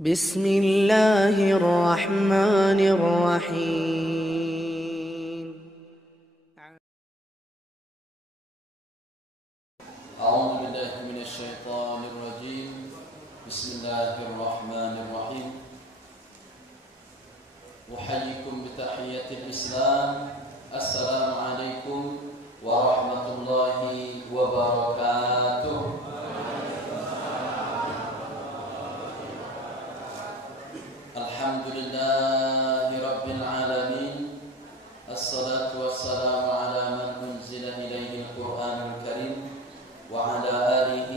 بسم الله الرحمن الرحيم. أعوذ بالله من الشيطان الرجيم. بسم الله الرحمن الرحيم. أحييكم بتحية الإسلام. السلام عليكم ورحمة الله وبركاته. الحمد لله رب العالمين. الصلاة والسلام على من أنزل إليه القرآن الكريم وعلى آله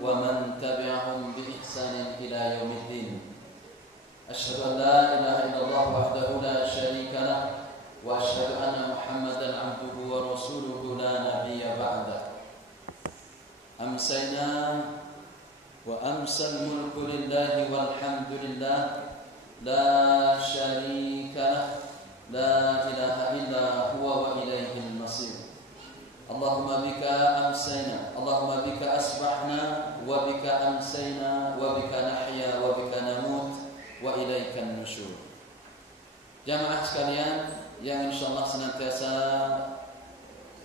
ومن تبعهم بإحسان إلى يوم الدين. أشهد أن لا إله إلا الله وحده لا شريك له وأشهد أن محمدا عبده ورسوله لا نبي بعده. أمسينا وأمسى الملك لله والحمد لله لا شريك له لا إله إلا هو وإليه المصير. اللهم بك أمسينا اللهم بك أصبحنا وبك أمسينا وبك نحيا وبك نموت وإليك النشور. Jamaah sekalian yang insyaallah senantiasa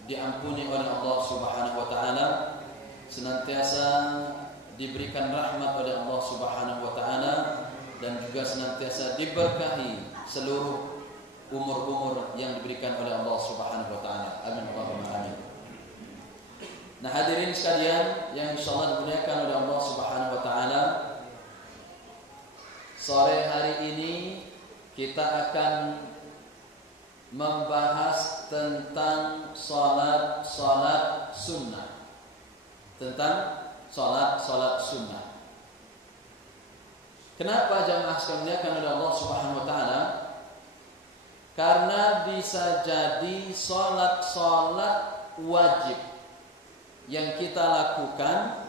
diampuni oleh Allah Subhanahu wa taala, senantiasa diberikan rahmat oleh Allah Subhanahu wa taala, dan juga senantiasa diberkahi seluruh umur-umur yang diberikan oleh Allah Subhanahu wa taala. Amin Allahumma amin. Nah, hadirin sekalian yang insyaallah dimuliakan oleh Allah Subhanahu wa taala, sore hari ini kita akan membahas tentang salat sunnah. Tentang salat sunnah. Kenapa jamaah sekalian dimuliakan oleh Allah Subhanahu wa taala? Karena bisa jadi salat wajib yang kita lakukan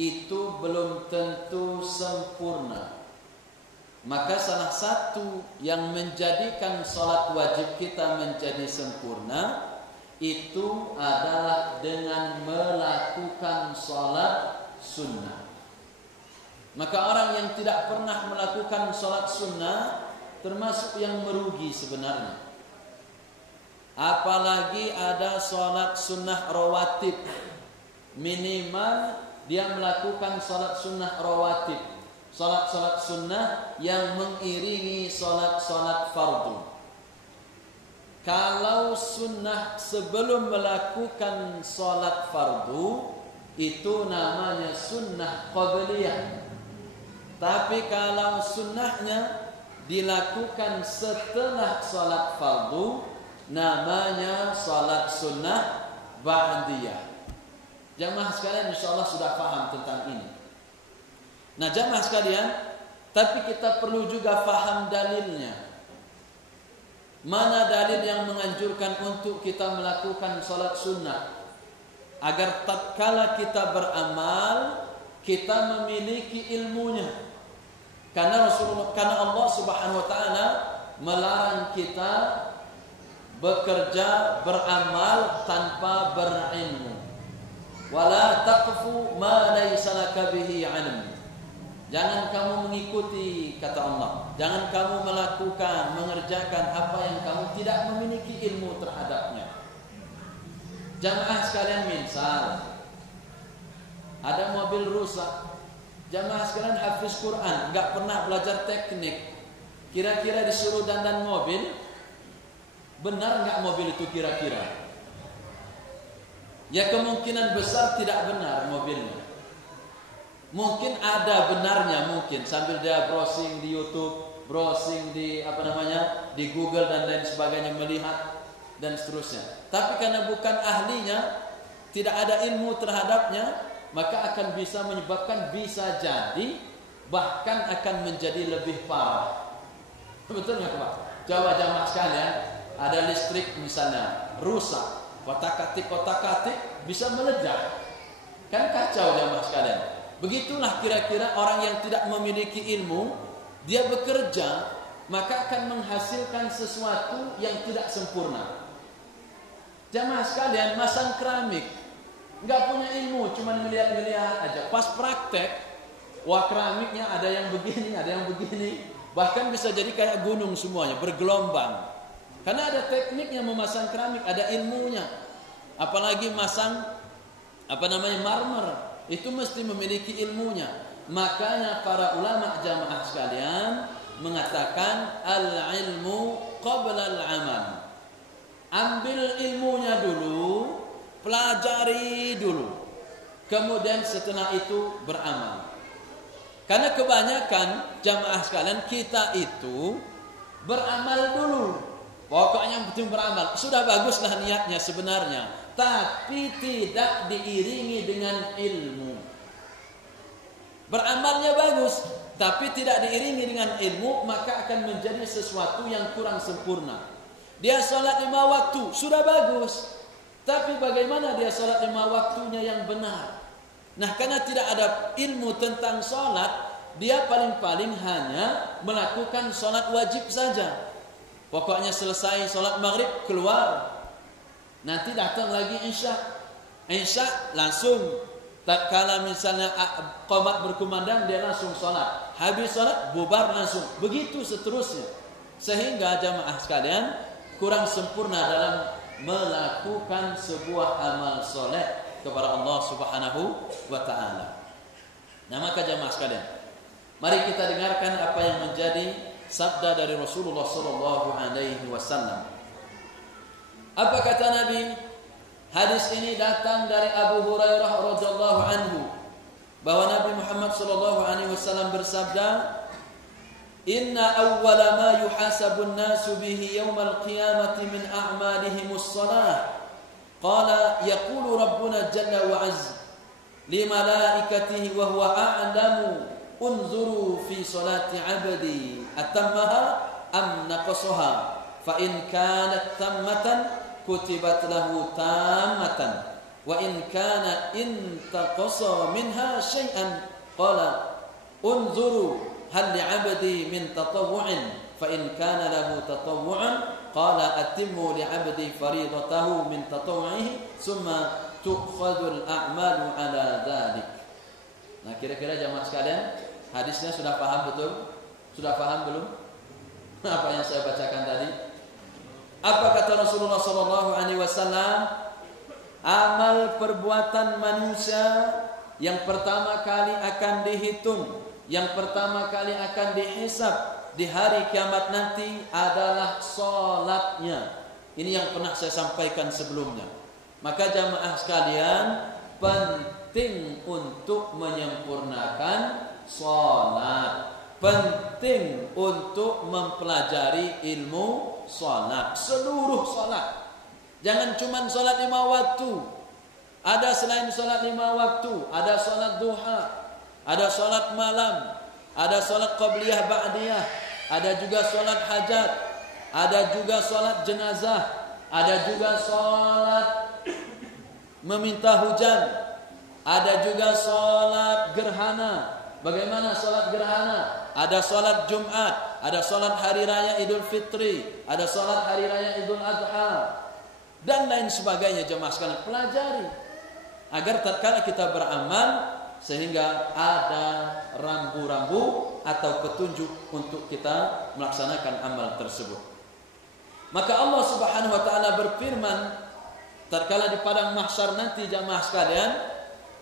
itu belum tentu sempurna. Maka salah satu yang menjadikan salat wajib kita menjadi sempurna itu adalah dengan melakukan salat sunnah. Maka orang yang tidak pernah melakukan salat sunnah termasuk yang merugi sebenarnya. Apalagi ada salat sunnah rawatib, minimal dia melakukan salat sunnah rawatib, salat sunnah yang mengiringi salat fardu. Kalau sunnah sebelum melakukan salat fardu itu namanya sunnah qabliyah. Tapi kalau sunnahnya dilakukan setelah salat fardu namanya salat sunnah ba'diyah. Jamaah sekalian insyaallah sudah paham tentang ini. Nah jamaah sekalian, tapi kita perlu juga paham dalilnya. Mana dalil yang menganjurkan untuk kita melakukan salat sunnah, agar tatkala kita beramal kita memiliki ilmunya. Karena Allah Subhanahu wa taala melarang kita bekerja beramal tanpa berilmu. Wala taqfu ma laysa laka bihi 'ilm. Jangan kamu mengikuti, kata Allah, jangan kamu mengerjakan apa yang kamu tidak memiliki ilmu terhadapnya. Jamaah sekalian, misal ada mobil rusak, jamaah sekalian hafiz Quran, enggak pernah belajar teknik, kira-kira disuruh dandan mobil, benar enggak mobil itu kira-kira? Ya kemungkinan besar tidak benar mobilnya. Mungkin ada benarnya, mungkin sambil dia browsing di YouTube, browsing di di Google dan lain sebagainya, melihat dan seterusnya. Tapi karena bukan ahlinya, tidak ada ilmu terhadapnya, maka akan bisa menyebabkan, bisa jadi bahkan akan menjadi lebih parah. Betul nggak Pak? Coba jamaah sekalian, ada listrik misalnya rusak, kotak-katik bisa meledak, kan kacau jamaah sekalian. Begitulah kira-kira orang yang tidak memiliki ilmu, dia bekerja maka akan menghasilkan sesuatu yang tidak sempurna. Jamaah sekalian, masang keramik, nggak punya ilmu, cuma melihat-lihat aja. Pas praktek Wah, keramiknya ada yang begini, ada yang begini. Bahkan bisa jadi kayak gunung semuanya, bergelombang. Karena ada tekniknya memasang keramik, ada ilmunya. Apalagi masang marmer, itu mesti memiliki ilmunya. Makanya para ulama jamaah sekalian mengatakan al-ilmu qabla al-amal. Ambil ilmunya dulu, pelajari dulu. Kemudian setelah itu beramal. Karena kebanyakan jamaah sekalian kita itu beramal dulu. Pokoknya yang penting beramal. Sudah baguslah niatnya sebenarnya, tapi tidak diiringi dengan ilmu. Beramalnya bagus, tapi tidak diiringi dengan ilmu, maka akan menjadi sesuatu yang kurang sempurna. Dia sholat 5 waktu, sudah bagus, tapi bagaimana dia sholat 5 waktunya yang benar? Nah, karena tidak ada ilmu tentang sholat, dia paling-paling hanya melakukan sholat wajib saja. Pokoknya selesai sholat maghrib keluar, nanti datang lagi Isya langsung. Tatkala misalnya qomat berkumandang, dia langsung sholat. Habis sholat bubar langsung. Begitu seterusnya. Sehingga jamaah sekalian kurang sempurna dalam melakukan sebuah amal soleh kepada Allah Subhanahu wa ta'ala. Nah, maka jamaah sekalian, mari kita dengarkan apa yang menjadi sabda dari Rasulullah sallallahu alaihi wasallam. Apa kata Nabi? Hadis ini datang dari Abu Hurairah radhiyallahu anhu, bahwa Nabi Muhammad sallallahu alaihi wasallam bersabda, "Inna awwala ma yuhasabun nasu bihi yaumal qiyamati min a'malihimus shalah." Qala yaqulu Rabbuna jalla wa azza li malaikatihi wa huwa a'lamu unzuru fi salati 'abdi atammaha am naqasaha fa in kanat tammatan kutibat lahu tammatan wa in kana intaqasa minha syai'an qala unzuru hal li'abdi min tatawwu'in fa in kana lahu tatawwu'un qala atimmu li'abdi faridatahu min tatawwu'ihi summa tu'khadul a'malu ala dhalik. Nah, kira-kira jamaah sekalian, hadisnya sudah paham betul? Sudah paham belum? Apa yang saya bacakan tadi? Apa kata Rasulullah sallallahu alaihi wasallam? Amal perbuatan manusia yang pertama kali akan dihitung, yang pertama kali akan dihisab di hari kiamat nanti adalah salatnya. Ini yang pernah saya sampaikan sebelumnya. Maka jamaah sekalian, penting untuk menyempurnakan salat. Penting untuk mempelajari ilmu salat, seluruh salat. Jangan cuma salat 5 waktu. Ada selain salat 5 waktu, ada salat duha, ada salat malam, ada salat qabliyah ba'diyah, ada juga salat hajat, ada juga salat jenazah, ada juga salat meminta hujan, ada juga salat gerhana. Bagaimana salat gerhana? Ada salat Jumat, ada salat hari raya Idul Fitri, ada salat hari raya Idul Adha, dan lain sebagainya. Jemaah sekalian, pelajari agar tatkala kita beramal sehingga ada rambu-rambu atau petunjuk untuk kita melaksanakan amal tersebut. Maka Allah Subhanahu wa taala berfirman tatkala di padang mahsyar nanti, jamaah sekalian,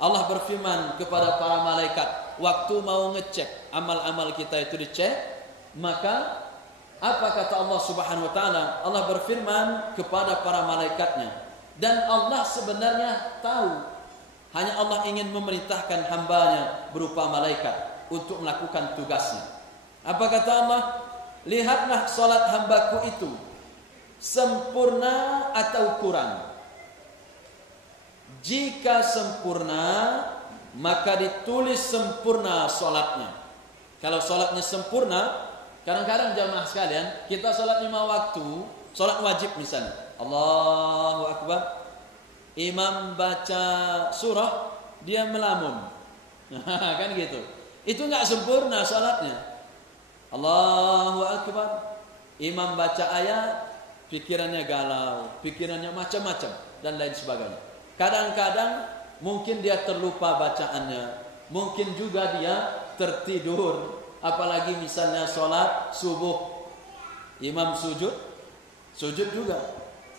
Allah berfirman kepada para malaikat, waktu mau ngecek amal-amal kita itu dicek, maka apa kata Allah Subhanahu wa taala? Allah berfirman kepada para malaikatnya, dan Allah sebenarnya tahu, hanya Allah ingin memerintahkan hambanya berupa malaikat untuk melakukan tugasnya. Apa kata Allah? Lihatlah salat hambaku itu sempurna atau kurang. Jika sempurna, maka ditulis sempurna salatnya. Kalau salatnya sempurna, kadang-kadang jamaah sekalian, kita salat 5 waktu, salat wajib misalnya, Allahu Akbar, imam baca surah, dia melamun. Kan gitu. Itu enggak sempurna salatnya. Allahu Akbar, imam baca ayat, pikirannya galau, pikirannya macam-macam dan lain sebagainya. Kadang-kadang mungkin dia terlupa bacaannya, mungkin juga dia tertidur. Apalagi misalnya sholat subuh, imam sujud juga.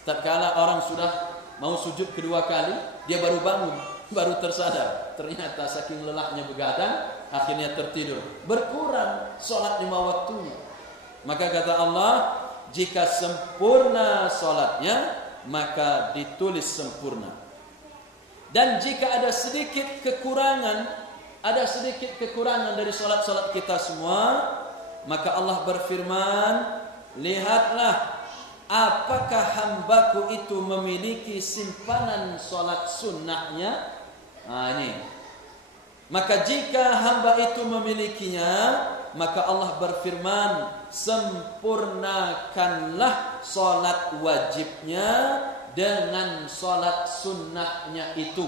Tatkala orang sudah mau sujud kedua kali, dia baru bangun, baru tersadar. Ternyata saking lelahnya begadang, akhirnya tertidur. Berkurang sholat 5 waktunya. Maka kata Allah, jika sempurna sholatnya, maka ditulis sempurna. Dan jika ada sedikit kekurangan dari sholat-sholat kita semua, maka Allah berfirman, lihatlah apakah hambaku itu memiliki simpanan sholat sunnahnya. Nah ini. Maka jika hamba itu memilikinya, maka Allah berfirman, sempurnakanlah sholat wajibnya dengan sholat sunnahnya itu.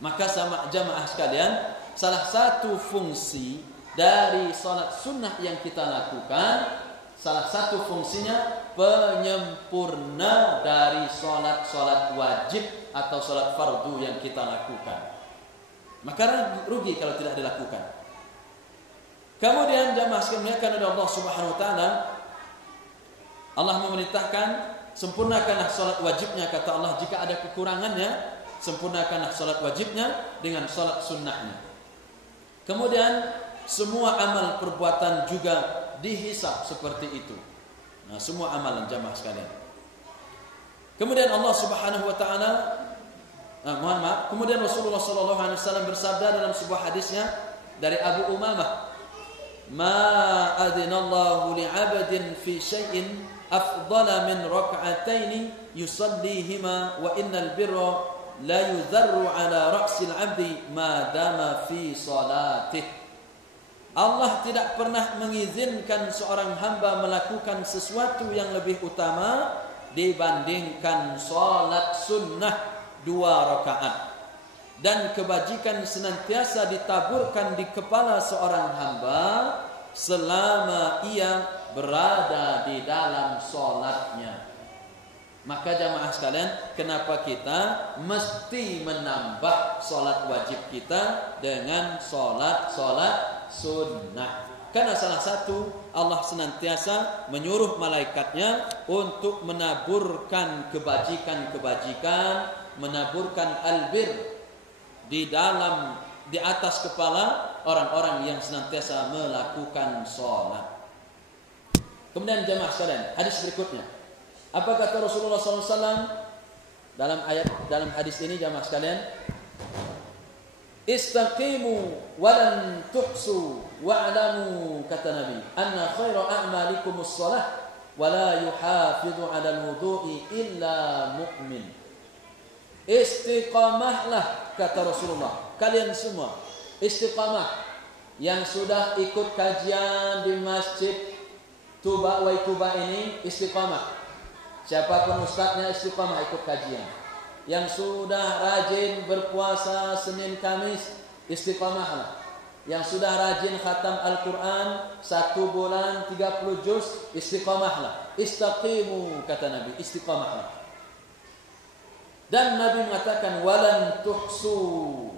Maka sama jamaah sekalian, salah satu fungsi dari sholat sunnah yang kita lakukan, salah satu fungsinya penyempurna dari sholat wajib atau sholat fardu yang kita lakukan. Maka rugi kalau tidak dilakukan. Kemudian jamaah sekalian oleh Allah Subhanahu wa taala, Allah memerintahkan sempurnakanlah sholat wajibnya, kata Allah. Jika ada kekurangannya, sempurnakanlah sholat wajibnya dengan sholat sunnahnya. Kemudian semua amal perbuatan juga dihisab seperti itu. Nah, semua amalan jamaah sekalian. Kemudian Allah Subhanahu wa taala, kemudian Rasulullah sallallahu alaihi wasallam bersabda dalam sebuah hadisnya dari Abu Umamah, "Ma adinallahu li'abdin fi syai'in afdala min rak'ataini yusallihima wa innal birra la yudharru ala ra'sil 'abdi ma dama fi salatih." Allah tidak pernah mengizinkan seorang hamba melakukan sesuatu yang lebih utama dibandingkan salat sunnah 2 rakaat. Dan kebajikan senantiasa ditaburkan di kepala seorang hamba selama ia berada di dalam salatnya. Maka jamaah sekalian, kenapa kita mesti menambah solat wajib kita dengan solat sunnah? Karena salah satu, Allah senantiasa menyuruh malaikatnya untuk menaburkan kebajikan, menaburkan albir di atas kepala orang-orang yang senantiasa melakukan solat. Kemudian jamaah sekalian, hadis berikutnya. Apa kata Rasulullah SAW dalam hadis ini jamaah sekalian? Istaqimu walan tuhsu wa'lamu, kata Nabi, anna khaira a'malikumus shalah wa la yuhafidhu 'ala al-wudu'i illa mu'min. Istiqamahlah, kata Rasulullah, kalian semua istiqamah. Yang sudah ikut kajian di Masjid Tuba ini istiqamah. Siapapun ustaznya istiqamah ikut kajian. Yang sudah rajin berpuasa Senin Kamis, istiqamahlah. Yang sudah rajin khatam Al-Quran 1 bulan 30 juz, istiqamahlah. Istaqimu, kata Nabi, istiqamahlah. Dan Nabi mengatakan, walan tuhsu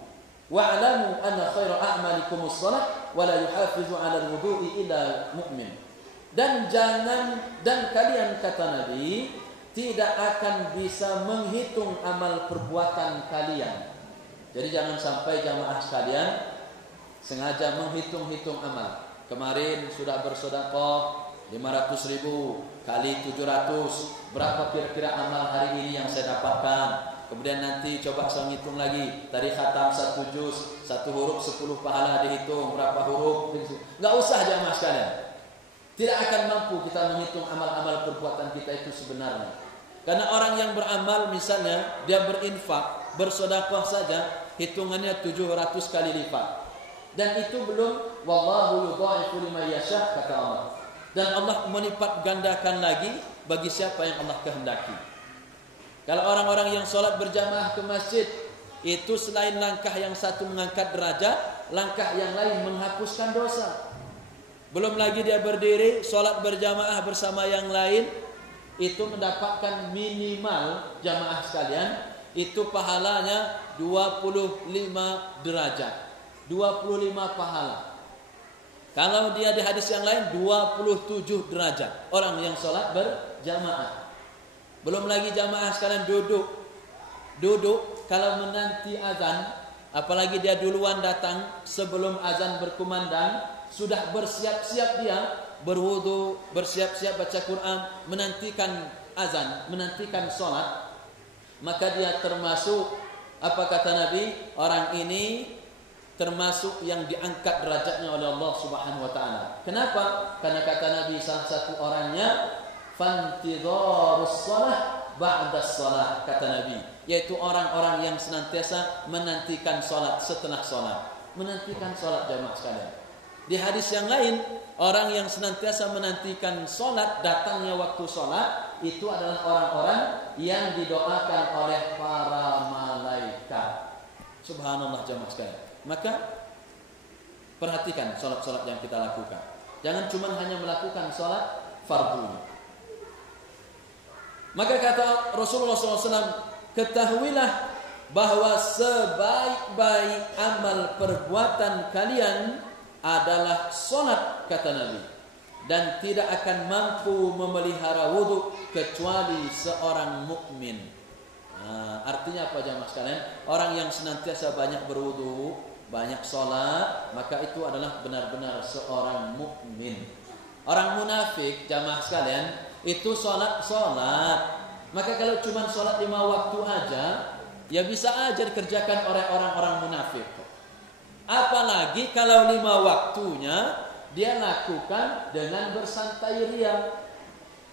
wa'lamu anna khaira a'malikumus shalah wa la yuhafizu 'ala al-wudu'i illa mu'min. Dan kalian, kata Nabi, tidak akan bisa menghitung amal perbuatan kalian. Jadi jangan sampai jamaah sekalian sengaja menghitung-hitung amal. Kemarin sudah bersedekah 500.000 kali 700, berapa kira-kira amal hari ini yang saya dapatkan? Kemudian nanti coba saya hitung lagi, tadi khatam 1 juz, 1 huruf 10 pahala, dihitung berapa huruf. Enggak usah jamaah sekalian. Tidak akan mampu kita menghitung amal-amal perbuatan kita itu sebenarnya. Karena orang yang beramal, misalnya dia berinfak, bersedekah saja, hitungannya 700 kali lipat. Dan itu belum wallahu yudha'ifu liman yasha, kata Allah. Dan Allah melipat gandakan lagi bagi siapa yang Allah kehendaki. Kalau orang-orang yang sholat berjamaah ke masjid, itu selain langkah yang satu mengangkat derajat, langkah yang lain menghapuskan dosa. Belum lagi dia berdiri sholat berjamaah bersama yang lain, itu mendapatkan minimal jamaah sekalian, itu pahalanya 25 derajat. 25 pahala. Kalau dia di hadis yang lain 27 derajat orang yang sholat berjamaah. Belum lagi jamaah sekalian duduk kalau menanti azan, apalagi dia duluan datang sebelum azan berkumandang, sudah bersiap-siap dia berwudu, bersiap-siap baca Quran, menantikan azan, menantikan sholat, maka dia termasuk, apa kata Nabi, orang ini termasuk yang diangkat derajatnya oleh Allah Subhanahu wa taala. Kenapa? Karena kata Nabi salah satu orangnya fantidharus shalah ba'da shalah, kata Nabi, yaitu orang-orang yang senantiasa menantikan salat setelah salat, menantikan salat jamaah sekalian. Di hadis yang lain, orang yang senantiasa menantikan salat, datangnya waktu salat, itu adalah orang-orang yang didoakan oleh para malaikat. Subhanallah jamaah sekalian. Maka perhatikan salat-salat yang kita lakukan. Jangan cuma hanya melakukan salat fardu. Maka kata Rasulullah SAW, ketahuilah bahwa sebaik-baik amal perbuatan kalian adalah salat, kata Nabi, dan tidak akan mampu memelihara wudu kecuali seorang mukmin. Artinya apa jamaah sekalian? Orang yang senantiasa banyak berwudu, banyak sholat, maka itu adalah benar-benar seorang mukmin. Orang munafik jamaah sekalian itu sholat. Maka kalau cuma sholat 5 waktu aja, ya bisa aja dikerjakan oleh orang-orang munafik. Apalagi kalau 5 waktunya dia lakukan dengan bersantai ria.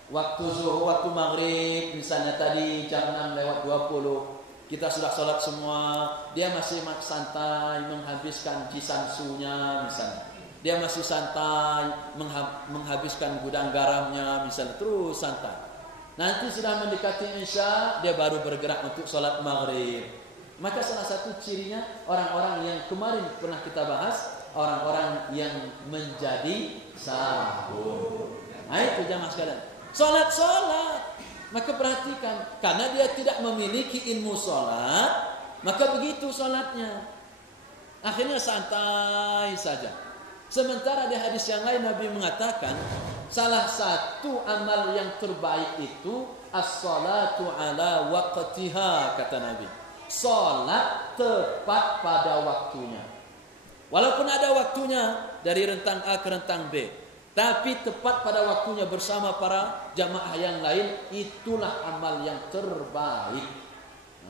Waktu zuhur, waktu maghrib, misalnya tadi jam 6:20, kita sudah sholat semua, dia masih santai menghabiskan jisansunya misalnya. Dia masih santai menghabiskan gudang garamnya misalnya, terus santai. Nanti sudah mendekati Isya, dia baru bergerak untuk sholat maghrib. Maka salah satu cirinya orang-orang yang kemarin pernah kita bahas, orang-orang yang menjadi sahur. Nah itu jamaah sekalian, sholat. Maka perhatikan, karena dia tidak memiliki ilmu sholat, maka begitu sholatnya. Akhirnya santai saja. Sementara di hadis yang lain Nabi mengatakan, salah satu amal yang terbaik itu as-salatu ala waqtiha, kata Nabi. Sholat tepat pada waktunya. Walaupun ada waktunya dari rentang A ke rentang B, tapi tepat pada waktunya bersama para jamaah yang lain, itulah amal yang terbaik.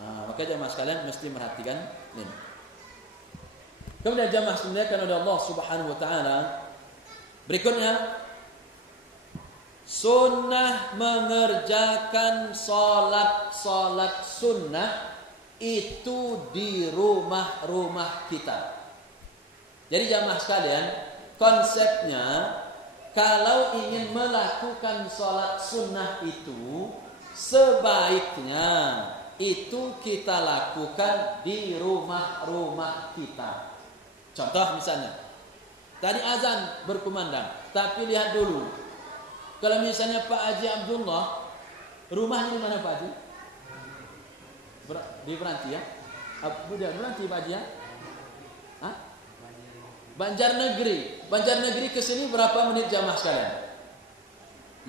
Maka jamaah sekalian mesti merhatikan ini. Kemudian jamaah dimuliakan oleh Allah Subhanahu wa taala, berikutnya sunnah mengerjakan salat sunnah itu di rumah-rumah kita. Jadi jamaah sekalian, konsepnya kalau ingin melakukan sholat sunnah itu, sebaiknya itu kita lakukan di rumah-rumah kita. Contoh misalnya, tadi azan berkumandang, tapi lihat dulu, kalau misalnya Pak Haji Abdullah, rumahnya di mana Pak Haji? Di Meranti ya? Bukan Meranti Pak Haji ya? Banjarnegeri ke sini berapa menit jamaah sekalian?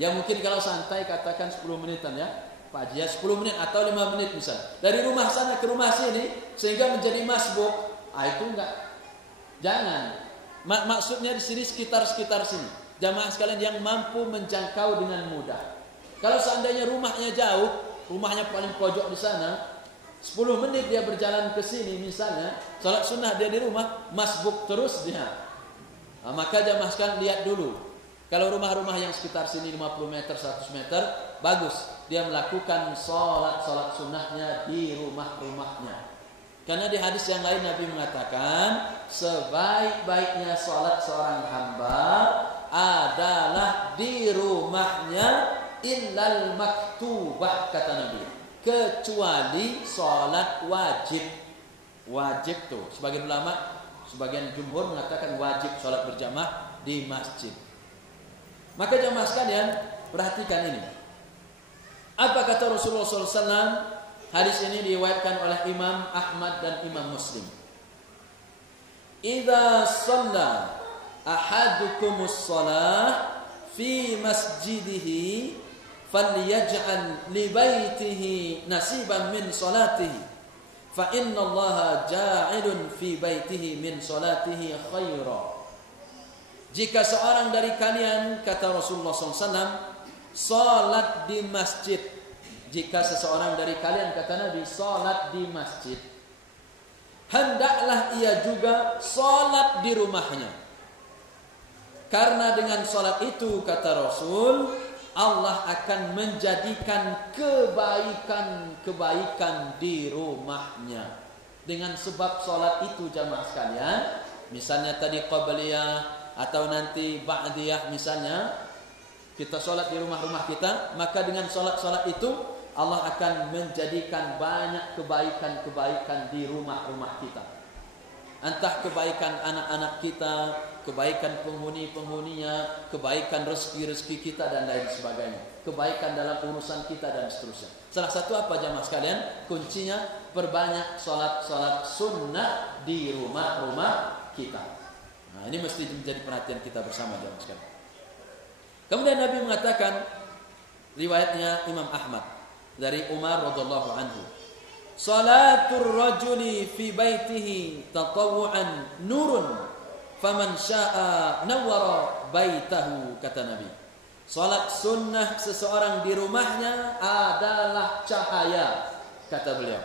Ya mungkin kalau santai katakan 10 menitan ya. Pak Haji 10 menit atau 5 menit misalnya. Dari rumah sana ke rumah sini sehingga menjadi masbuk. Itu enggak. Jangan. Maksudnya di sini sekitar sini. Jamaah sekalian yang mampu menjangkau dengan mudah. Kalau seandainya rumahnya jauh, rumahnya paling pojok di sana, 10 menit dia berjalan ke sini misalnya, salat sunnah dia di rumah, masbuk terus dia. Maka jamaah sekalian lihat dulu. Kalau rumah-rumah yang sekitar sini 50 meter, 100 meter, bagus. Dia melakukan salat sunnahnya di rumah-rumahnya. Karena di hadis yang lain Nabi mengatakan, sebaik-baiknya salat seorang hamba adalah di rumahnya illal maktubah, kata Nabi. Kecuali sholat wajib. Wajib tuh, sebagian ulama, sebagian jumhur mengatakan wajib sholat berjamaah di masjid. Maka jamaah sekalian, perhatikan ini. Apa kata Rasulullah SAW? Hadis ini diriwayatkan oleh Imam Ahmad dan Imam Muslim. idza shalla ahadukumus shalah fi masjidihi falyaj'al li baitihi nasiban min salatihi fa innallaha ja'ilun fi baitihi min salatihi khaira. Jika seorang dari kalian, kata Rasulullah SAW, salat di masjid, jika seseorang dari kalian, kata Nabi, salat di masjid, hendaklah ia juga salat di rumahnya. Karena dengan salat itu, kata Rasul, Allah akan menjadikan kebaikan-kebaikan di rumahnya. Dengan sebab salat itu, jamaah sekalian, misalnya tadi qabliyah atau nanti ba'diyah, misalnya kita sholat di rumah-rumah kita, maka dengan sholat-sholat itu Allah akan menjadikan banyak kebaikan-kebaikan di rumah-rumah kita. Entah kebaikan anak-anak kita, kebaikan penghuni-penghuninya, kebaikan rezeki-rezeki kita dan lain sebagainya, kebaikan dalam urusan kita dan seterusnya. Salah satu apa jamaah sekalian? Kuncinya perbanyak sholat-sholat sunnah di rumah-rumah kita. Nah, ini mesti menjadi perhatian kita bersama jamaah sekalian. Kemudian Nabi mengatakan, riwayatnya Imam Ahmad dari Umar radhiyallahu anhu, salatul rajuli fi baitihi tatawwu'an nurun faman syaa'a nawwara baitahu, kata Nabi. Salat sunnah seseorang di rumahnya adalah cahaya, kata beliau.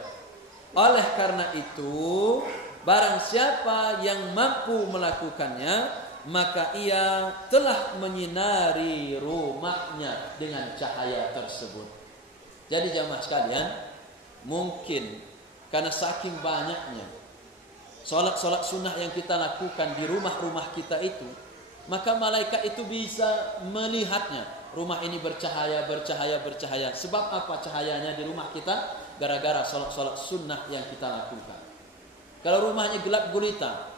Oleh karena itu, barang siapa yang mampu melakukannya, maka ia telah menyinari rumahnya dengan cahaya tersebut. Jadi jamaah sekalian, mungkin karena saking banyaknya solat-solat sunnah yang kita lakukan di rumah-rumah kita itu, maka malaikat itu bisa melihatnya. Rumah ini bercahaya, bercahaya, bercahaya. Sebab apa cahayanya di rumah kita? Gara-gara solat-solat sunnah yang kita lakukan. Kalau rumahnya gelap gulita,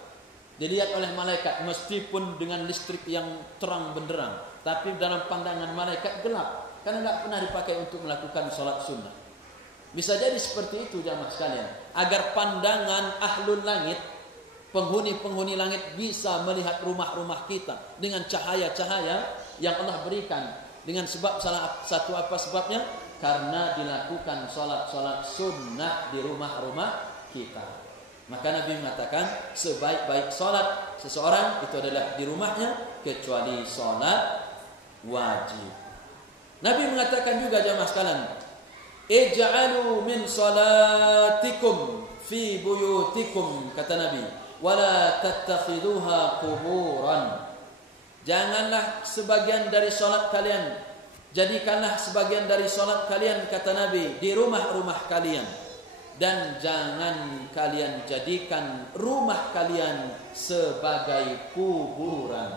dilihat oleh malaikat meskipun dengan listrik yang terang benderang, tapi dalam pandangan malaikat gelap, karena tidak pernah dipakai untuk melakukan sholat sunnah. Bisa jadi seperti itu jamaah sekalian, agar pandangan ahlul langit, penghuni-penghuni langit bisa melihat rumah-rumah kita dengan cahaya-cahaya yang Allah berikan. Dengan sebab salah satu apa sebabnya? Karena dilakukan sholat-sholat sunnah di rumah-rumah kita. Maka Nabi mengatakan sebaik-baik sholat seseorang itu adalah di rumahnya, kecuali sholat wajib. Nabi mengatakan juga jamaah sekalian, ij'alu min salatikum fi buyutikum, kata Nabi, wala tattakhiduha quburan. Janganlah sebagian dari sholat kalian, jadikanlah sebagian dari sholat kalian, kata Nabi, di rumah-rumah kalian. Dan jangan kalian jadikan rumah kalian sebagai kuburan.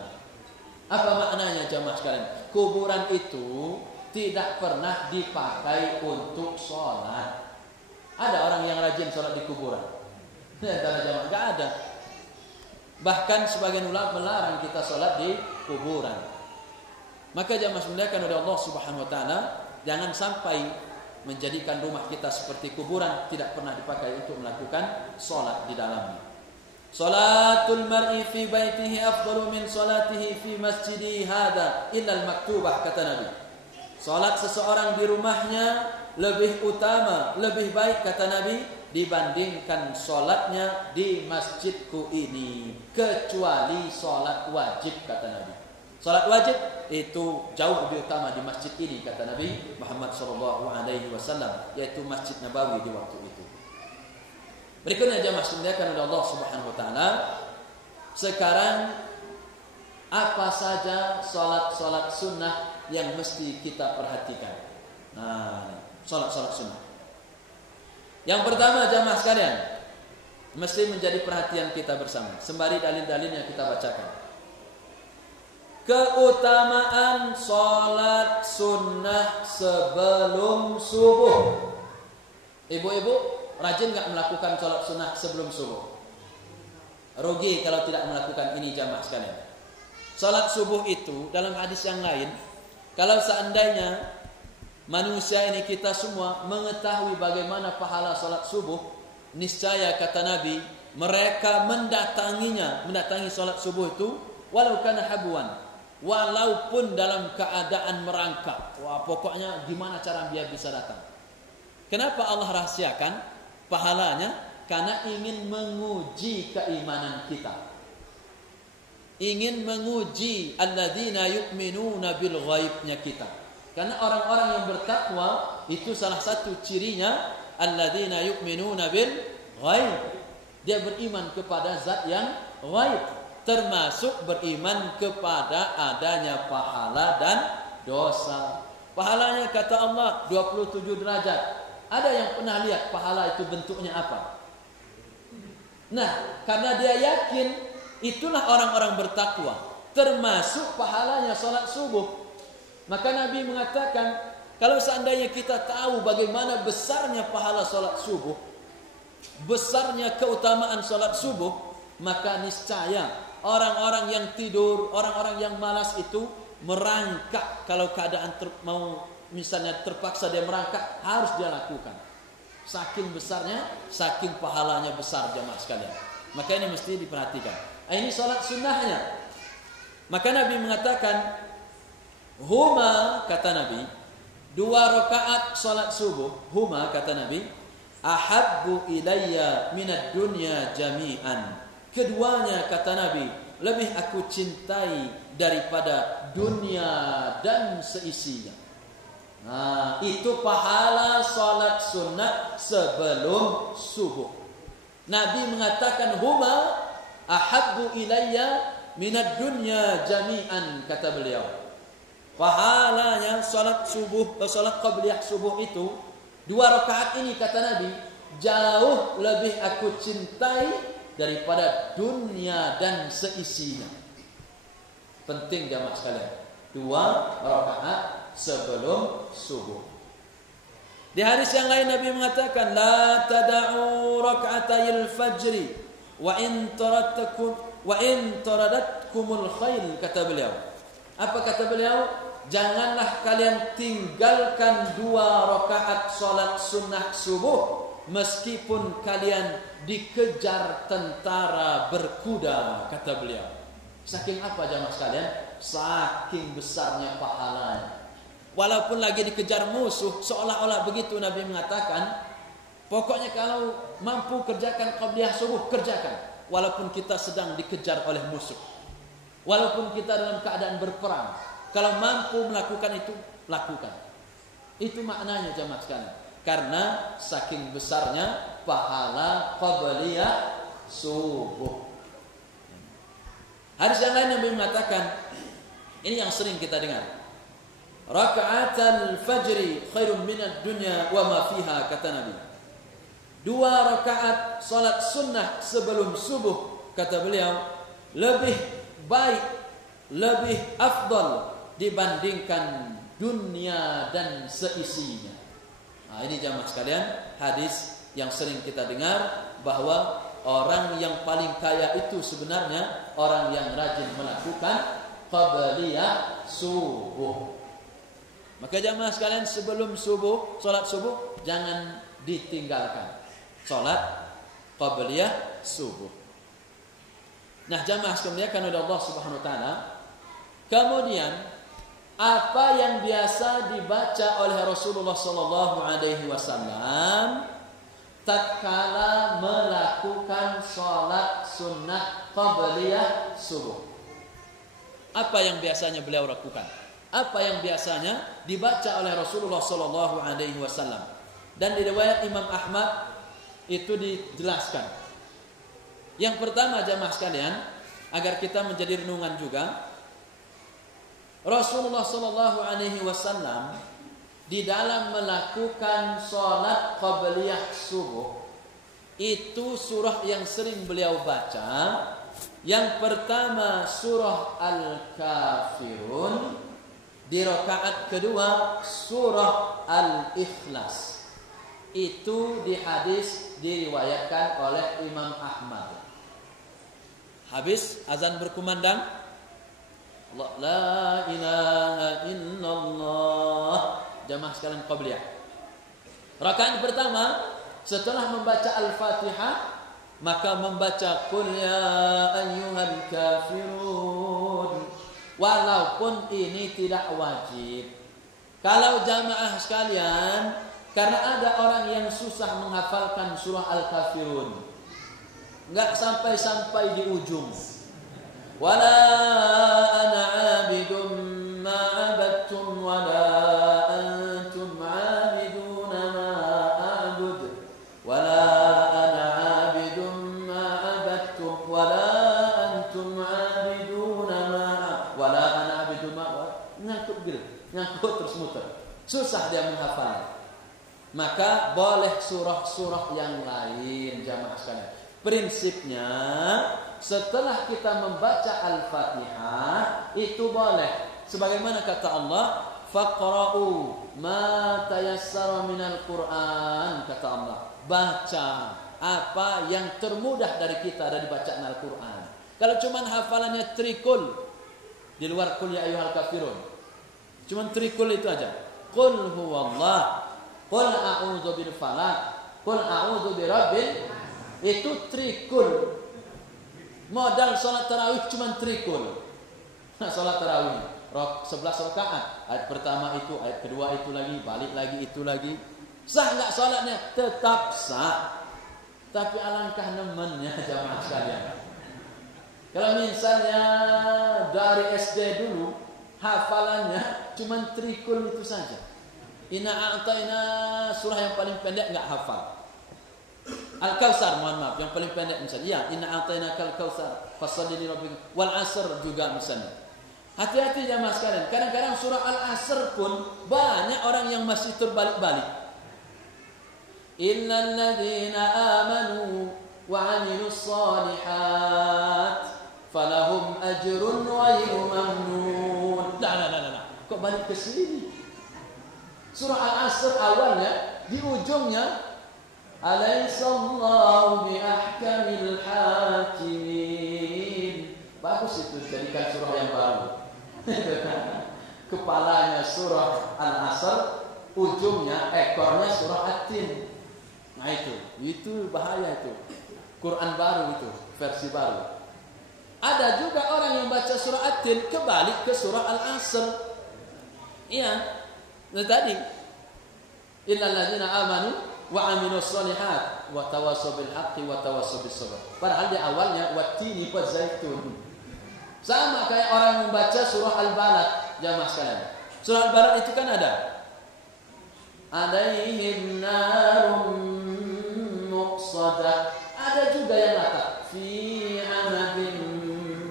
Apa maknanya jamaah sekalian? Kuburan itu tidak pernah dipakai untuk sholat. Ada orang yang rajin sholat di kuburan? Tidak ada. Bahkan sebagian ulama melarang kita sholat di kuburan. Maka jamaah dimuliakan oleh Allah Subhanahu Wa Taala, jangan sampai menjadikan rumah kita seperti kuburan, tidak pernah dipakai untuk melakukan solat di dalamnya. Salatul mar'i fi baitihi afdalu min salatihi fi masjidi hada illa al-maktubah, kata Nabi. Salat seseorang di rumahnya lebih utama, lebih baik, kata Nabi, dibandingkan salatnya di masjidku ini, kecuali salat wajib, kata Nabi. Salat wajib itu jauh lebih utama di masjid ini, kata Nabi Muhammad SAW, yaitu Masjid Nabawi di waktu itu. Berikutnya jamaah dimuliakan oleh Allah Subhanahu Wa Taala. Sekarang apa saja salat-salat sunnah yang mesti kita perhatikan? Nah, salat-salat sunnah. Yang pertama jamaah sekalian, mesti menjadi perhatian kita bersama, sembari dalil-dalil yang kita bacakan. Keutamaan sholat sunnah sebelum subuh. Ibu-ibu rajin gak melakukan sholat sunnah sebelum subuh? Rugi kalau tidak melakukan ini jamaah sekalian. Sholat subuh itu dalam hadis yang lain, kalau seandainya manusia ini kita semua mengetahui bagaimana pahala sholat subuh, niscaya kata Nabi, mereka mendatangi salat subuh itu walau kana habuan, walaupun dalam keadaan merangkak. Wah, pokoknya gimana cara biar bisa datang. Kenapa Allah rahasiakan pahalanya? Karena ingin menguji keimanan kita. Ingin menguji alladzina yu'minuna bil ghaibnya kita. Karena orang-orang yang bertakwa itu salah satu cirinya alladzina yu'minuna bil ghaib. Dia beriman kepada zat yang ghaib, termasuk beriman kepada adanya pahala dan dosa. Pahalanya kata Allah 27 derajat. Ada yang pernah lihat pahala itu bentuknya apa? Nah, karena dia yakin, itulah orang-orang bertakwa, termasuk pahalanya salat subuh. Maka Nabi mengatakan, kalau seandainya kita tahu bagaimana besarnya pahala salat subuh, besarnya keutamaan salat subuh, maka niscaya orang-orang yang tidur, orang-orang yang malas itu merangkak. Kalau keadaan misalnya terpaksa dia merangkak, harus dia lakukan. Saking besarnya, saking pahalanya besar jamaah sekalian. Maka ini mesti diperhatikan. Ini salat sunnahnya. Maka Nabi mengatakan, huma, kata Nabi, 2 rakaat salat subuh, huma, kata Nabi, ahabbu ilayya minad dunya jami'an. Keduanya, kata Nabi, lebih aku cintai daripada dunia dan seisinya. Nah, itu pahala salat sunnah sebelum subuh. Nabi mengatakan huma ahabbu ilayya minad dunya jami'an, kata beliau. Pahalanya salat subuh, salat qabliyah subuh itu 2 rakaat ini, kata Nabi, jauh lebih aku cintai daripada dunia dan seisinya. Penting jamaah sekalian, 2 rakaat sebelum subuh. Di hadis yang lain Nabi mengatakan, la tada'u rak'atayil fajri wa in taradatkumul khail, kata beliau. Apa kata beliau? Janganlah kalian tinggalkan 2 rakaat salat sunnah subuh meskipun kalian dikejar tentara berkuda, kata beliau. Saking apa jamaah sekalian? Saking besarnya pahalanya. Walaupun lagi dikejar musuh, seolah-olah begitu Nabi mengatakan, pokoknya kalau mampu kerjakan qabliyah subuh, kerjakan. Walaupun kita sedang dikejar oleh musuh, walaupun kita dalam keadaan berperang, kalau mampu melakukan itu, lakukan. Itu maknanya jamaah sekalian. Karena saking besarnya pahala qabliyah subuh. Hadis yang lain Nabi mengatakan, ini yang sering kita dengar, raka'atul fajri khairun minad dunya wa ma fiha, kata Nabi. 2 rakaat salat sunnah sebelum subuh, kata beliau, lebih baik, lebih afdal dibandingkan dunia dan seisinya. Nah, ini jamaah sekalian, hadis yang sering kita dengar bahwa orang yang paling kaya itu sebenarnya orang yang rajin melakukan qabliyah subuh. Maka jamaah sekalian, sebelum subuh, salat subuh jangan ditinggalkan, salat qabliyah subuh. Nah, jamaah sekalian kan oleh Allah Subhanahu wa taala. Kemudian apa yang biasa dibaca oleh Rasulullah sallallahu alaihi wasallam tatkala melakukan salat sunnah qabliyah subuh? Apa yang biasanya beliau lakukan? Apa yang biasanya dibaca oleh Rasulullah sallallahu alaihi wasallam? Dan di riwayat Imam Ahmad itu dijelaskan. Yang pertama jamaah sekalian, agar kita menjadi renungan juga, Rasulullah sallallahu alaihi wasallam di dalam melakukan salat qabliyah subuh itu surah yang sering beliau baca. Yang pertama surah Al-Kafirun, di rakaat kedua surah Al-Ikhlas. Itu di hadis diriwayatkan oleh Imam Ahmad. Habis azan berkumandang, Allah la ilaha illallah, jamaah sekalian qabliyah. Rakaat pertama setelah membaca Al-Fatihah, maka membaca qul ya ayyuhal kafirun walaupun ini tidak wajib. Kalau jamaah sekalian, karena ada orang yang susah menghafalkan surah Al-Kafirun, enggak sampai di ujung. Wala ana 'abidum ma 'abadtum wala antum 'abiduna ma a'bud wala ana 'abidum ma 'abadtum wala antum 'abiduna ma wala ana 'abidum ma nyangkut terus muter. Susah dia menghafal. Maka boleh surah-surah yang lain jamaah sekalian. Prinsipnya setelah kita membaca Al-Fatihah itu boleh. Sebagaimana kata Allah, faqra'u ma tayassara minal Qur'an, kata Allah. Baca apa yang termudah dari kita dari bacaan Al-Qur'an. Kalau cuman hafalannya trikul di luar qul ya ayyuhal kafirun, cuman trikul itu aja. Qul huwallah, qul a'udzu bil falaq, qul a'udzu birabbil, itu trikul. Modal salat tarawih cuma trikul. Nah, salat tarawih 11 rakaat. Ayat pertama itu, ayat kedua itu lagi, balik lagi itu lagi. Sah enggak salatnya? Tetap sah. Tapi alangkah nemennya jamaah sekalian. Kalau misalnya dari SD dulu hafalannya cuma trikul itu saja. Inna a'tayna surah yang paling pendek enggak hafal. Al-Kautsar, mohon maaf, yang paling pendek misalnya. Ya, inna a'tainakal kautsar fashalli li rabbika wal 'asr juga misalnya. Hati-hati jamaah sekalian. Kadang-kadang surah Al-Asr pun banyak orang yang masih terbalik-balik. Illal ladzina amanu wa 'amilus shalihat falahum ajrun ghairu mamnun. Nah. Kok balik ke sini? Surah Al-Asr awalnya, di ujungnya Alaysallahu biahkamil hakimin. Bagus itu, jadikan surah yang baru. Kepalanya surah Al-Asr, ujungnya, ekornya surah At-Tin. Nah itu bahaya itu. Quran baru itu, versi baru. Ada juga orang yang baca surah At-Tin kebalik ke surah Al-Asr. Iya, itu tadi. Illal ladzina amanu wa 'amilus shalihat wa tawassaw bil haqqi wa tawassaw bis sabr. Padahal di awalnya wattini wa zaitun. Sama kayak orang membaca surah Al-Balad, jamaah sekalian. Surah Al-Balad itu kan ada alaihim narum muqsadah. Ada juga yang kata fi amadin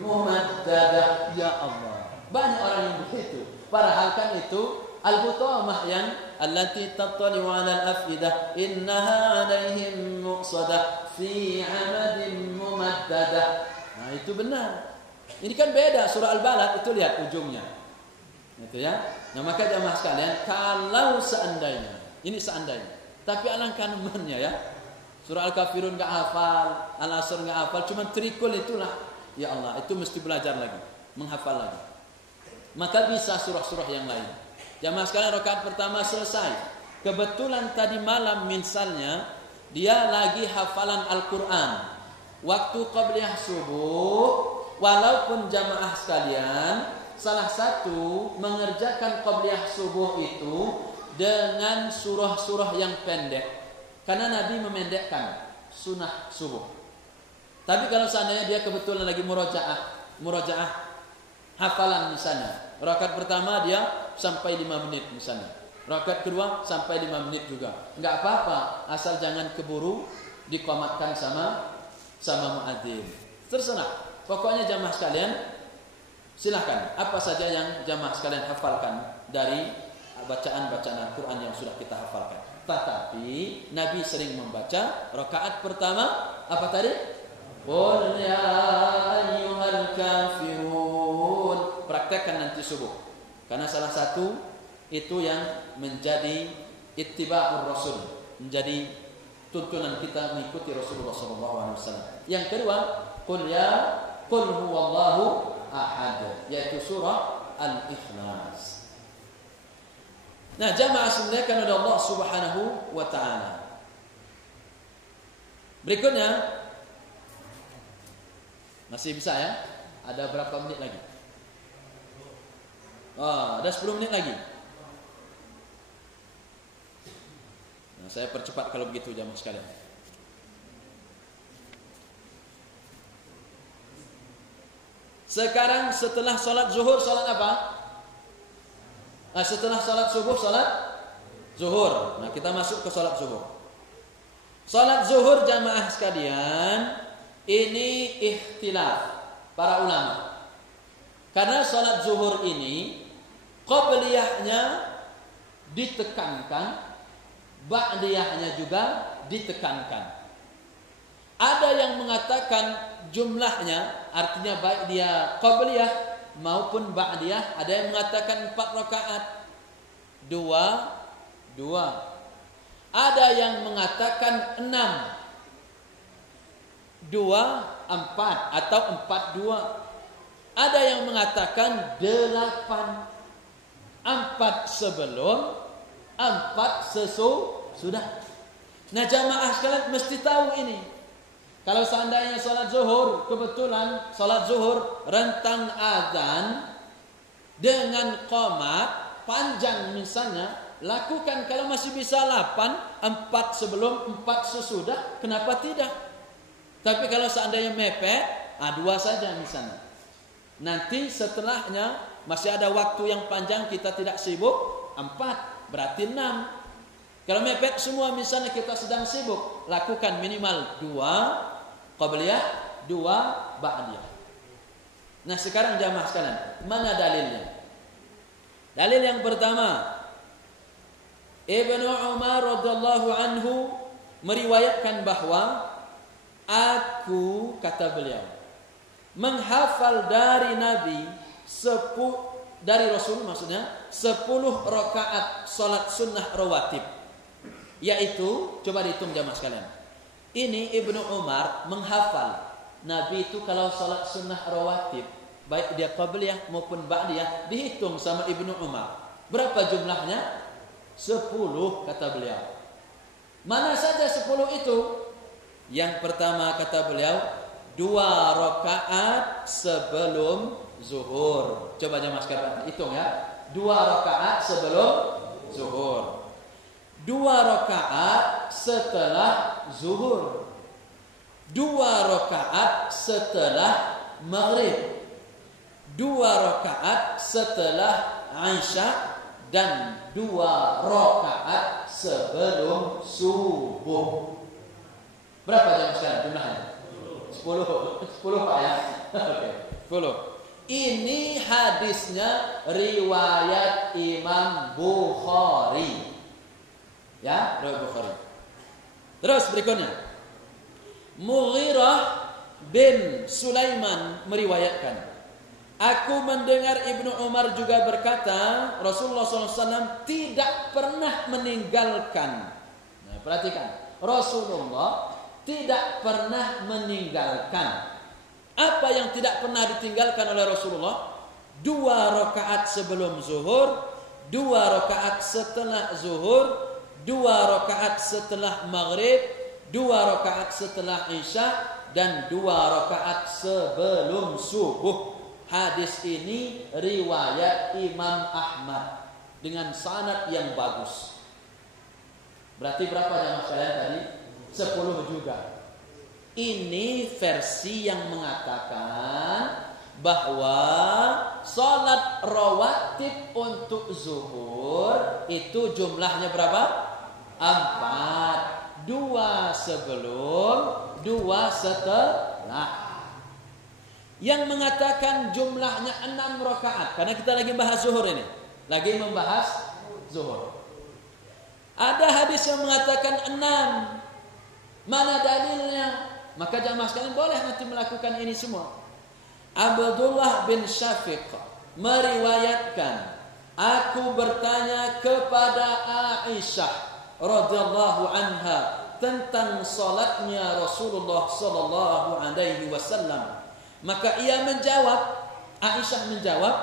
mumaddadah. Ya Allah, banyak orang yang begitu. Padahal kan itu Al-Hutamah yang allati tattali'u 'ala al-afidah innaha 'alaihim muqsadah fi 'amadin mumaddadah. Nah, itu benar. Ini kan beda surah Al-Balad itu, lihat ujungnya. Gitu ya. Nah, maka jamaah sekalian, kalau seandainya, ini seandainya, tapi alangkah nemennya ya. Surah Al-Kafirun enggak hafal, Al-Asr enggak hafal, cuma trikul itulah. Ya Allah, itu mesti belajar lagi, menghafal lagi. Maka bisa surah-surah yang lain. Jamaah sekalian, rakaat pertama selesai. Kebetulan tadi malam misalnya dia lagi hafalan Al-Quran. Waktu qabliyah subuh, walaupun jamaah sekalian salah satu mengerjakan qabliyah subuh itu dengan surah-surah yang pendek. Karena Nabi memendekkan sunnah subuh. Tapi kalau seandainya dia kebetulan lagi murojaah hafalan misalnya. Rakaat pertama dia sampai 5 menit misalnya. Rakaat kedua sampai 5 menit juga. Enggak apa-apa, asal jangan keburu dikomatkan sama muadzin. Terserah. Pokoknya jamaah sekalian, silahkan apa saja yang jamaah sekalian hafalkan dari bacaan-bacaan Al-Quran yang sudah kita hafalkan. Tetapi Nabi sering membaca rakaat pertama apa tadi? Qul ya ayyuhal kafirun. Praktekkan nanti subuh. Karena salah satu itu yang menjadi ittiba'ur Rasul, menjadi tuntunan kita mengikuti Rasulullah SAW. Yang kedua, qul huwallahu ahad, yaitu surah Al-Ikhlas. Nah, jamaah dimuliakan oleh Allah Subhanahu wa taala. Berikutnya Masih bisa ya? Ada berapa menit lagi? Oh, ada 10 menit lagi. Nah, saya percepat kalau begitu jamaah sekalian. Sekarang setelah sholat zuhur, sholat apa? Setelah sholat subuh, sholat zuhur. Nah, kita masuk ke sholat zuhur. Sholat zuhur jamaah sekalian, ini ikhtilaf para ulama. Karena sholat zuhur ini qabliyahnya ditekankan, ba'diyahnya juga ditekankan. Ada yang mengatakan jumlahnya, artinya baik dia qabliyah maupun ba'diyah. Ada yang mengatakan 4 rakaat, 2. Ada yang mengatakan 6, 2-4 atau 4-2. Ada yang mengatakan 8, 4 sebelum, 4 sesudah. Nah, jamaah sekalian mesti tahu ini. Kalau seandainya sholat zuhur, kebetulan sholat zuhur rentang azan dengan qomat panjang misalnya, lakukan. Kalau masih bisa 8, 4 sebelum, 4 sesudah, kenapa tidak? Tapi kalau seandainya mepet, 2 saja misalnya. Nanti setelahnya masih ada waktu yang panjang, kita tidak sibuk, 4, berarti 6. Kalau mepet semua misalnya kita sedang sibuk, lakukan minimal 2 qabliyah, 2 ba'diyah. Nah, sekarang jamaah sekalian, mana dalilnya? Dalil yang pertama, Ibnu Umar radhiyallahu anhu meriwayatkan bahwa aku, kata beliau, menghafal dari Nabi dari Rasul, maksudnya 10 rakaat salat sunnah rawatib. Yaitu, coba dihitung jamaah sekalian. Ini Ibnu Umar menghafal Nabi itu kalau salat sunnah rawatib, baik dia qabliyah maupun ba'diyah, dihitung sama Ibnu Umar. Berapa jumlahnya? 10 kata beliau. Mana saja 10 itu? Yang pertama kata beliau, 2 rakaat sebelum zuhur. Coba jamaah sekalian hitung ya. 2 rakaat sebelum zuhur, 2 rakaat setelah zuhur, 2 rakaat setelah maghrib, 2 rakaat setelah Isya, dan 2 rakaat sebelum subuh. Berapa jam sekarang jumlahnya? 10 Pak ya. Oke, 10. Ini hadisnya riwayat Imam Bukhari. Ya, riwayat Bukhari. Terus berikutnya, Mughirah bin Sulaiman meriwayatkan, aku mendengar Ibnu Umar juga berkata, Rasulullah SAW tidak pernah meninggalkan. Nah, perhatikan, Rasulullah tidak pernah meninggalkan. Apa yang tidak pernah ditinggalkan oleh Rasulullah? 2 rakaat sebelum zuhur, 2 rakaat setelah zuhur, 2 rakaat setelah maghrib, 2 rakaat setelah Isya, dan 2 rakaat sebelum subuh. Hadis ini riwayat Imam Ahmad dengan sanad yang bagus. Berarti berapa jamaah sekalian tadi? 10 juga. Ini versi yang mengatakan bahwa salat rawatib untuk zuhur itu jumlahnya berapa? 4. 2 sebelum, 2 setelah. Yang mengatakan jumlahnya 6 rakaat, karena kita lagi bahas zuhur ini, lagi membahas zuhur. Ada hadis yang mengatakan 6. Mana dalilnya? Maka jamaah sekalian boleh nanti melakukan ini semua. Abdullah bin Syafiq meriwayatkan, aku bertanya kepada Aisyah radhiyallahu anha tentang salatnya Rasulullah sallallahu alaihi wasallam. Maka ia menjawab, Aisyah menjawab,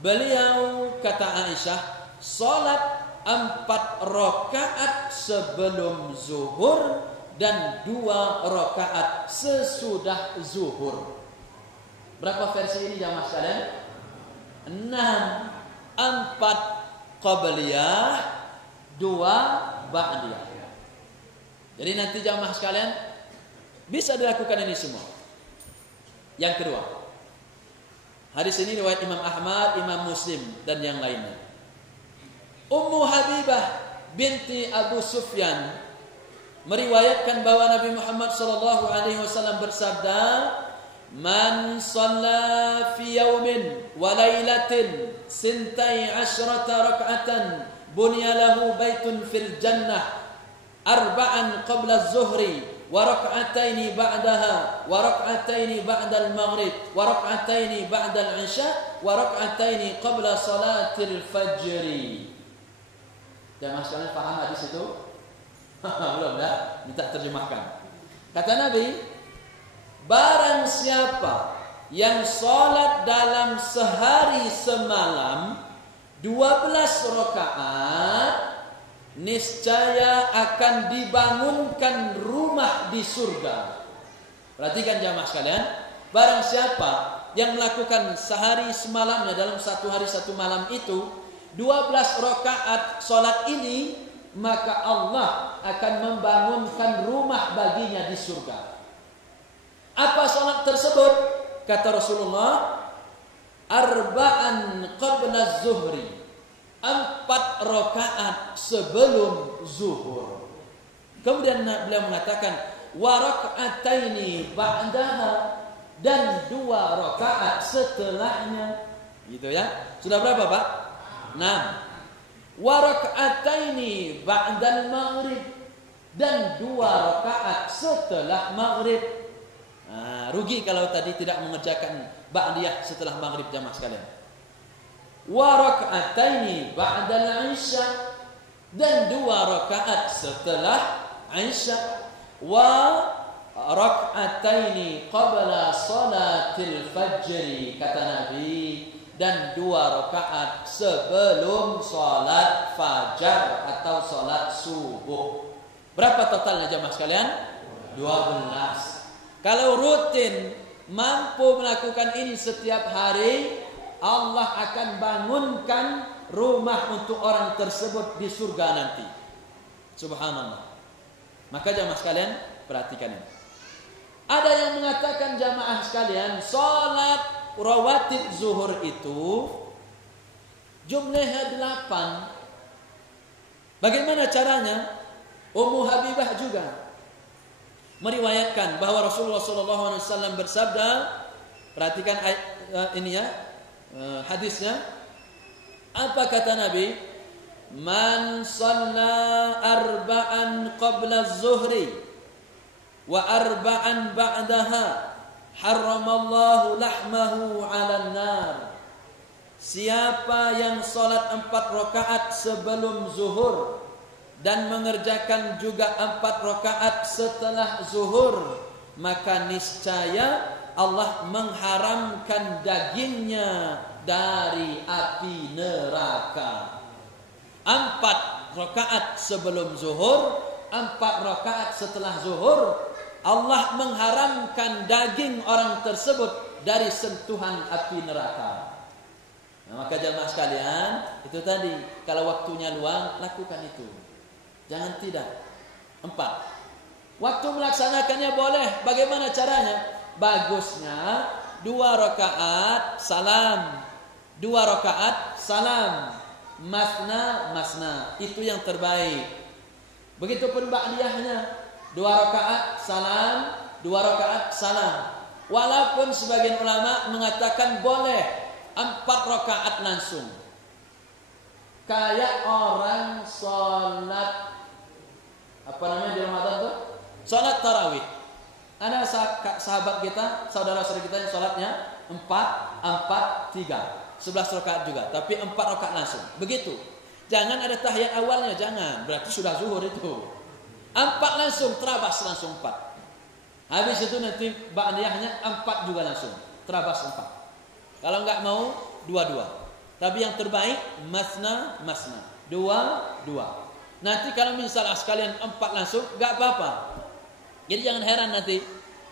beliau kata Aisyah, salat 4 rakaat sebelum zuhur dan 2 rakaat sesudah zuhur. Berapa versi ini jamaah sekalian? 6. 4 qabliyah, 2 ba'diyah. Jadi nanti jamaah sekalian bisa dilakukan ini semua. Yang kedua, hadis ini riwayat Imam Ahmad, Imam Muslim dan yang lainnya. Ummu Habibah binti Abu Sufyan meriwayatkan bahwa Nabi Muhammad sallallahu alaihi wasallam bersabda, "Man shalla fi yawmin wa lailatin 12 rak'atan bunya lahu baitun fil jannah arba'an qabla az-zuhri wa rak'ataini ba'daha wa rak'ataini ba'da al-maghrib wa rak'ataini ba'da al-'isha wa rak'ataini qabla salatil fajri." Jamaah sekalian paham hadis itu? Belum dah? Minta terjemahkan. Kata Nabi, barang siapa yang salat dalam sehari semalam 12 rakaat, niscaya akan dibangunkan rumah di surga. Perhatikan jamaah sekalian, barang siapa yang melakukan sehari semalamnya dalam satu hari satu malam itu 12 rakaat salat ini, maka Allah akan membangunkan rumah baginya di surga. Apa salat tersebut? Kata Rasulullah, arba'an qabla az-zuhri, 4 rakaat sebelum zuhur. Kemudian beliau mengatakan wa rak'ataini ba'daha, dan 2 rakaat setelahnya. Gitu ya. Sudah berapa, Pak? 6. Wa rak'ataini ba'dal maghrib, dan 2 rakaat setelah maghrib. Nah, rugi kalau tadi tidak mengerjakan ba'diyah setelah maghrib jamaah sekalian. Wa rak'ataini ba'dal 'isya, dan 2 rakaat setelah 'isya. Wa rak'ataini qabla salatil fajri, kata Nabi, dan 2 rakaat sebelum salat fajar atau salat subuh. Berapa totalnya jamaah sekalian? 12. Kalau rutin mampu melakukan ini setiap hari, Allah akan bangunkan rumah untuk orang tersebut di surga nanti. Subhanallah. Maka jamaah sekalian, perhatikan ini. Ada yang mengatakan jamaah sekalian, salat rawatib zuhur itu jumlahnya 8. Bagaimana caranya? Ummu Habibah juga meriwayatkan bahwa Rasulullah SAW bersabda, perhatikan ini ya, hadisnya. Apa kata Nabi? Man shalla arba'an qabla az-zuhri wa arba'an ba'daha haramallahu lahmahu 'alan nar. Siapa yang salat 4 rakaat sebelum zuhur dan mengerjakan juga 4 rakaat setelah zuhur, maka niscaya Allah mengharamkan dagingnya dari api neraka. 4 rakaat sebelum zuhur, 4 rakaat setelah zuhur, Allah mengharamkan daging orang tersebut dari sentuhan api neraka. Nah, maka jamaah sekalian, itu tadi, kalau waktunya luang, lakukan itu. Jangan tidak. 4. Waktu melaksanakannya boleh. Bagaimana caranya? Bagusnya 2 rakaat salam, 2 rakaat salam, masna masna, itu yang terbaik. Begitupun ba'diyahnya, 2 rakaat salam, 2 rakaat salam. Walaupun sebagian ulama mengatakan boleh 4 rakaat langsung. Kayak orang sholat, apa namanya di Ramadan tuh? Sholat tarawih. Ada sahabat kita, saudara-saudara kita yang sholatnya 4, 3, 11 rakaat juga, tapi 4 rakaat langsung. Begitu. Jangan ada tahiyat awalnya, jangan. Berarti sudah zuhur itu. 4 langsung, terabas langsung 4. Habis itu nanti ba'diyahnya 4 juga langsung, terabas 4. Kalau enggak mau 2-2. Tapi yang terbaik masna masna, 2-2. Nanti kalau misalnya sekalian 4 langsung, enggak apa-apa. Jadi jangan heran nanti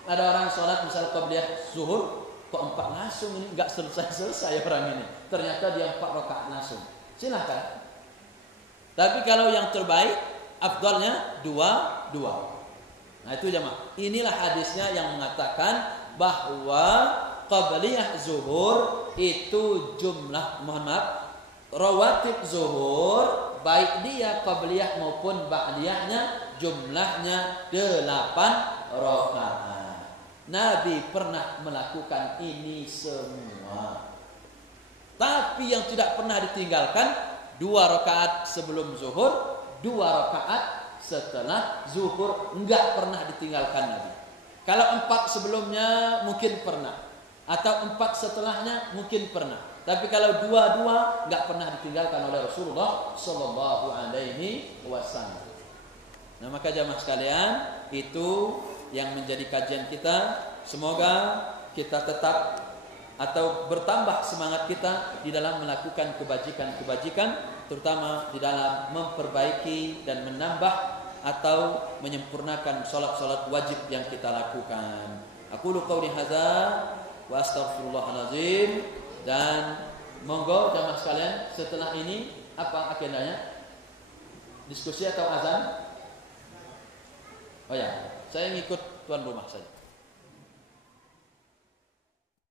ada orang sholat misalnya qabliyah zuhur kok 4 langsung ini, nggak selesai orang ini. Ternyata dia 4 rakaat langsung. Silahkan. Tapi kalau yang terbaik, afdalnya 2. Nah itu jemaah. Inilah hadisnya yang mengatakan bahwa qabliyah zuhur itu jumlah, rawatib zuhur baik dia qabliyah maupun ba'diyahnya jumlahnya 8 rakaat. Nabi pernah melakukan ini semua. Tapi yang tidak pernah ditinggalkan 2 rakaat sebelum zuhur, 2 rakaat setelah zuhur, enggak pernah ditinggalkan Nabi. Kalau 4 sebelumnya mungkin pernah, atau 4 setelahnya mungkin pernah. Tapi kalau 2 enggak pernah ditinggalkan oleh Rasulullah sallallahu alaihi wasallam. Nah, maka jamaah sekalian, itu yang menjadi kajian kita. Semoga kita tetap atau bertambah semangat kita di dalam melakukan kebajikan-kebajikan, terutama di dalam memperbaiki dan menambah atau menyempurnakan salat-salat wajib yang kita lakukan. Aqulu qouli hadza wa astaghfirullahalazim. Dan monggo jamaah sekalian, setelah ini apa agendanya? Diskusi atau azan? Oh ya, saya ngikut tuan rumah saja.